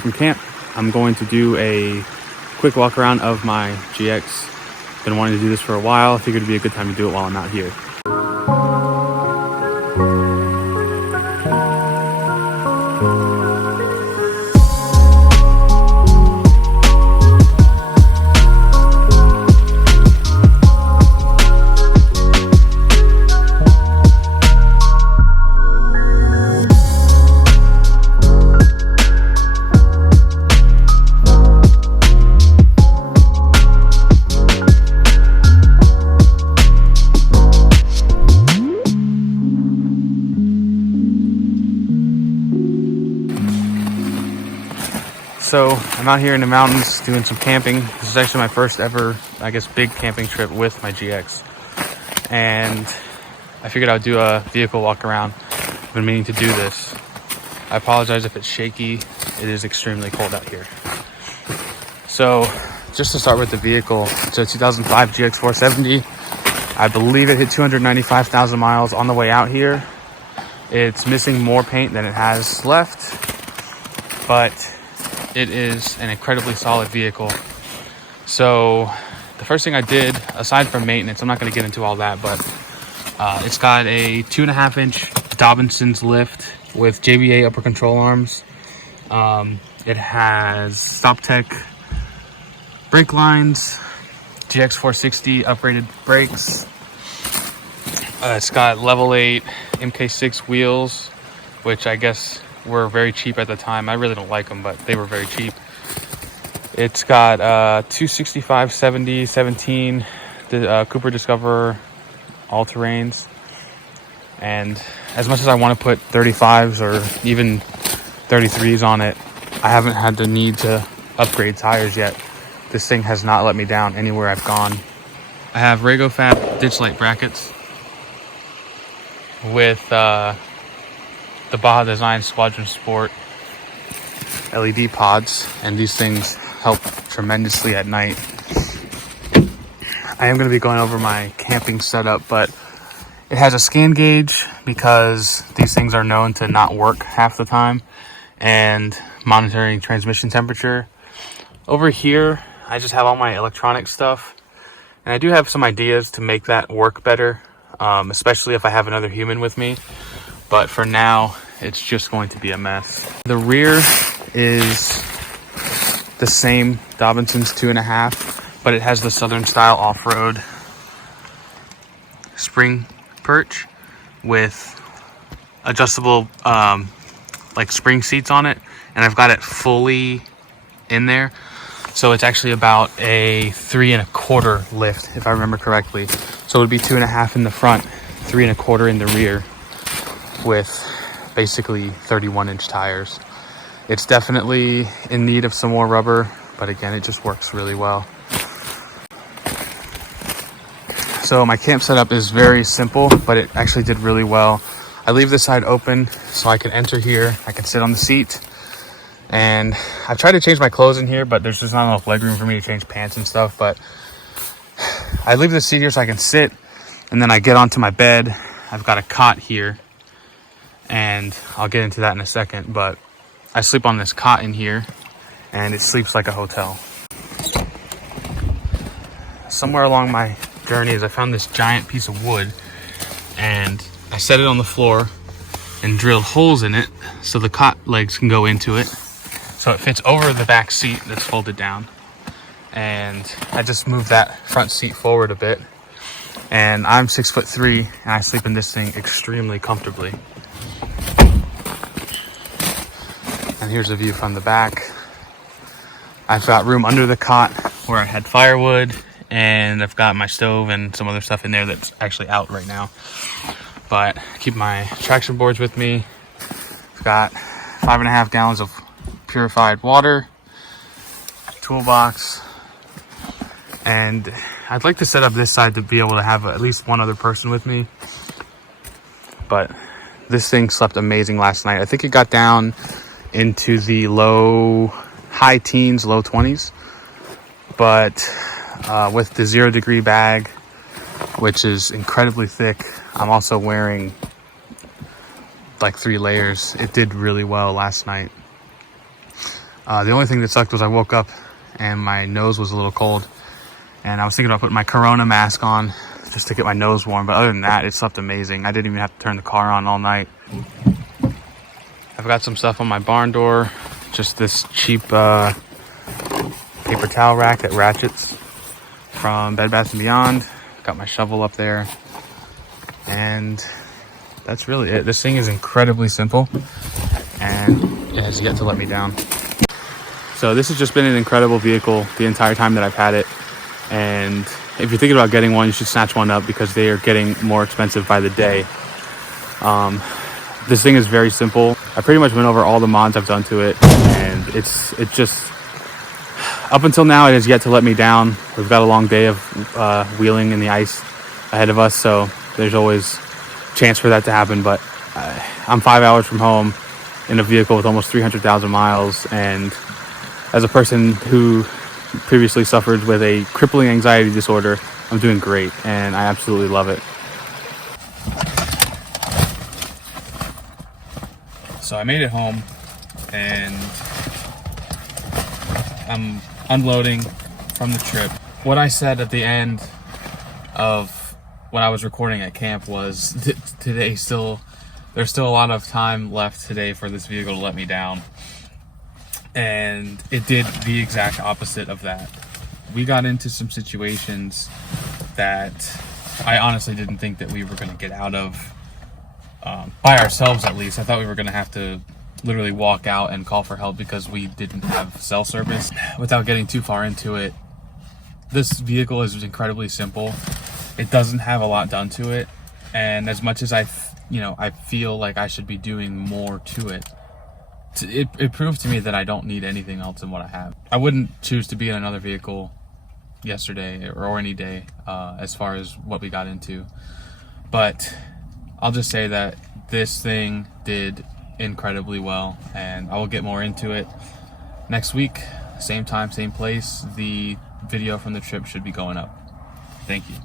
from camp. I'm going to do a quick walk around of my GX. Been wanting to do this for a while. I figured it'd be a good time to do it while I'm out here. So I'm out here in the mountains doing some camping. This is actually my first ever, I guess, big camping trip with my GX. And I figured I would do a vehicle walk around. I've been meaning to do this. I apologize if it's shaky. It is extremely cold out here. So just to start with the vehicle, it's a 2005 GX470. I believe it hit 295,000 miles on the way out here. It's missing more paint than it has left, but it is an incredibly solid vehicle. So the first thing I did, aside from maintenance, I'm not going to get into all that, but it's got a 2.5-inch Dobinson's lift with JBA upper control arms. It has StopTech brake lines, GX460 upgraded brakes. It's got level 8 MK6 wheels, which I guess were very cheap at the time. I really don't like them, but they were very cheap. It's got 265, 70, 17 Cooper Discover all-terrains. And as much as I want to put 35s or even 33s on it, I haven't had the need to upgrade tires yet. This thing has not let me down anywhere I've gone. I have RagoFab ditch light brackets with the Baja Design Squadron Sport LED pods, and these things help tremendously at night. I am going to be going over my camping setup, but it has a scan gauge because these things are known to not work half the time, and monitoring transmission temperature. Over here, I just have all my electronic stuff, and I do have some ideas to make that work better, especially if I have another human with me. But for now, it's just going to be a mess. The rear is the same Dobinson's 2.5, but it has the Southern style off-road spring perch with adjustable like spring seats on it, and I've got it fully in there. So it's actually about a 3.25 lift, if I remember correctly. So it would be 2.5 in the front, 3.25 in the rear, with basically 31-inch tires. It's definitely in need of some more rubber, but again, it just works really well. So my camp setup is very simple, but it actually did really well. I leave this side open so I can enter here. I can sit on the seat, and I tried to change my clothes in here, but there's just not enough leg room for me to change pants and stuff. But I leave the seat here so I can sit, and then I get onto my bed. I've got a cot here, and I'll get into that in a second, but I sleep on this cot in here, and it sleeps like a hotel. Somewhere along my journeys, I found this giant piece of wood, and I set it on the floor and drilled holes in it so the cot legs can go into it, so it fits over the back seat that's folded down. And I just moved that front seat forward a bit, and I'm 6'3", and I sleep in this thing extremely comfortably. And here's a view from the back. I've got room under the cot where I had firewood, and I've got my stove and some other stuff in there that's actually out right now. But I keep my traction boards with me. I've got 5.5 gallons of purified water, toolbox, and I'd like to set up this side to be able to have at least one other person with me. But this thing slept amazing last night. I think it got down into the high teens, low 20s, but with the 0-degree bag, which is incredibly thick, I'm also wearing like 3 layers. It did really well last night. The only thing that sucked was I woke up and my nose was a little cold, and I was thinking about putting my Corona mask on just to get my nose warm, but other than that, it slept amazing. I didn't even have to turn the car on all night. I've got some stuff on my barn door, just this cheap paper towel rack that ratchets from Bed Bath & Beyond. Got my shovel up there, and that's really it. This thing is incredibly simple, and it has yet to let me down. So this has just been an incredible vehicle the entire time that I've had it, and if you're thinking about getting one, you should snatch one up because they are getting more expensive by the day. This thing is very simple. I pretty much went over all the mods I've done to it, and it just, up until now, it has yet to let me down. We've got a long day of wheeling in the ice ahead of us, so there's always chance for that to happen, but I'm 5 hours from home in a vehicle with almost 300,000 miles, and as a person who previously suffered with a crippling anxiety disorder, I'm doing great, and I absolutely love it. So I made it home, and I'm unloading from the trip. What I said at the end of when I was recording at camp was there's still a lot of time left today for this vehicle to let me down. And it did the exact opposite of that. We got into some situations that I honestly didn't think that we were going to get out of by ourselves, at least. I thought we were going to have to literally walk out and call for help because we didn't have cell service. Without getting too far into it, this vehicle is incredibly simple. It doesn't have a lot done to it, and as much as I feel like I should be doing more to it, it proved to me that I don't need anything else than what I have. I wouldn't choose to be in another vehicle yesterday or any day as far as what we got into, but I'll just say that this thing did incredibly well, and I will get more into it next week. Same time, same place. The video from the trip should be going up. Thank you.